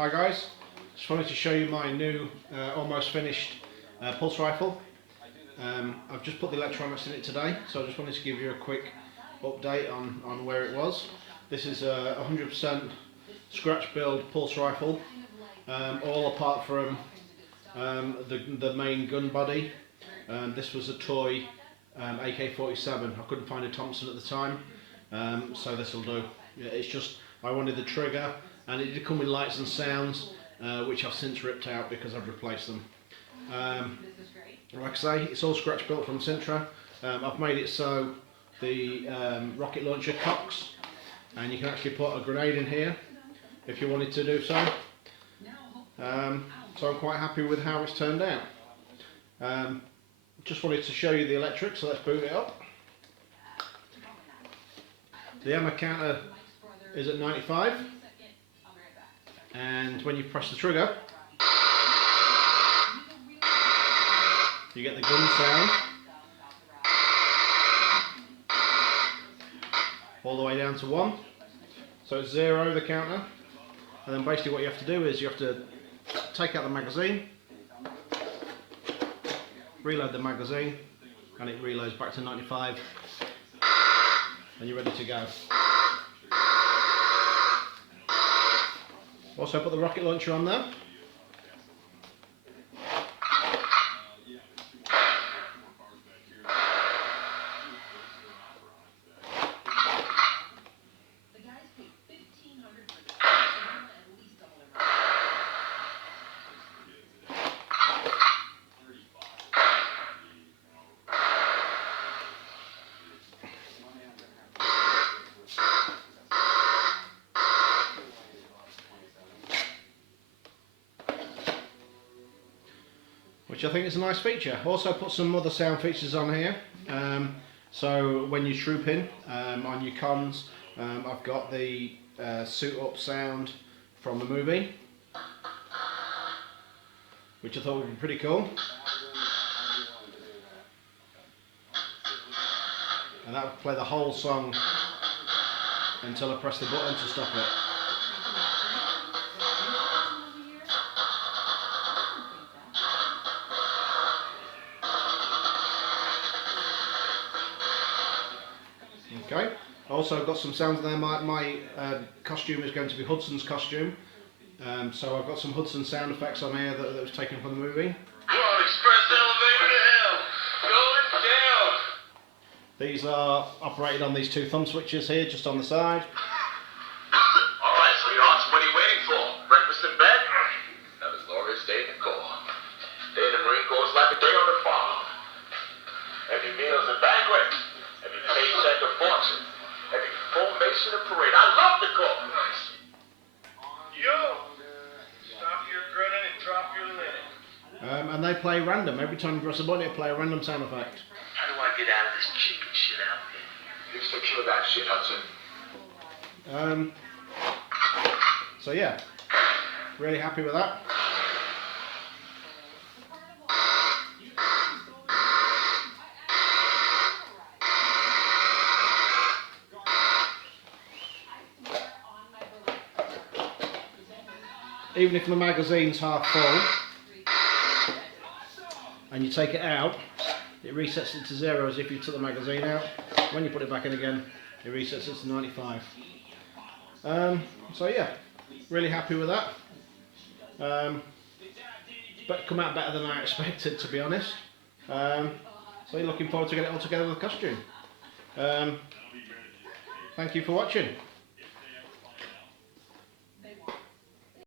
Hi guys, just wanted to show you my new almost finished pulse rifle. I've just put the electronics in it today, so I just wanted to give you a quick update on where it was. This is a 100% scratch build pulse rifle, all apart from the main gun body. This was a toy AK-47. I couldn't find a Thompson at the time, so this will do. It's just I wanted the trigger, and it did come with lights and sounds, which I've since ripped out because I've replaced them. Like I say, it's all scratch built from Sintra. I've made it so the rocket launcher cocks, and you can actually put a grenade in here if you wanted to do so. So I'm quite happy with how it's turned out. Just wanted to show you the electric, so let's boot it up. The ammo counter is at 95, and when you press the trigger you get the gun sound all the way down to 1, so it's 0 the counter, and then basically what you have to do is you have to take out the magazine, reload the magazine, and it reloads back to 95, and you're ready to go. Also put the rocket launcher on there. Which I think is a nice feature. Also put some other sound features on here. So when you're trooping on your cons, I've got the suit up sound from the movie, which I thought would be pretty cool. And that would play the whole song until I press the button to stop it. Okay. Also, I've got some sounds there. My costume is going to be Hudson's costume, so I've got some Hudson sound effects on here that was taken from the movie. Express elevator to hell, going down. These are operated on these two thumb switches here, just on the side. All right, sweethearts, what are you waiting for? Breakfast in bed? That was glorious day in the Corps. Day in the Marine Corps is like a day on the farm. Every meal's a banquet. Every paycheck a fortune. Every formation a parade. I love the Corps. Yo, stop your grinning and drop your linen. And they play random. Every time you press a button, it play a random sound effect. How do I get out of this chicken shit out there? You secure that shit, Hudson. So yeah, really happy with that. Even if the magazine's half full and you take it out, it resets it to 0 as if you took the magazine out. When you put it back in again, it resets it to 95. So yeah, really happy with that. But come out better than I expected, to be honest. So you're looking forward to get it all together with the costume. Thank you for watching.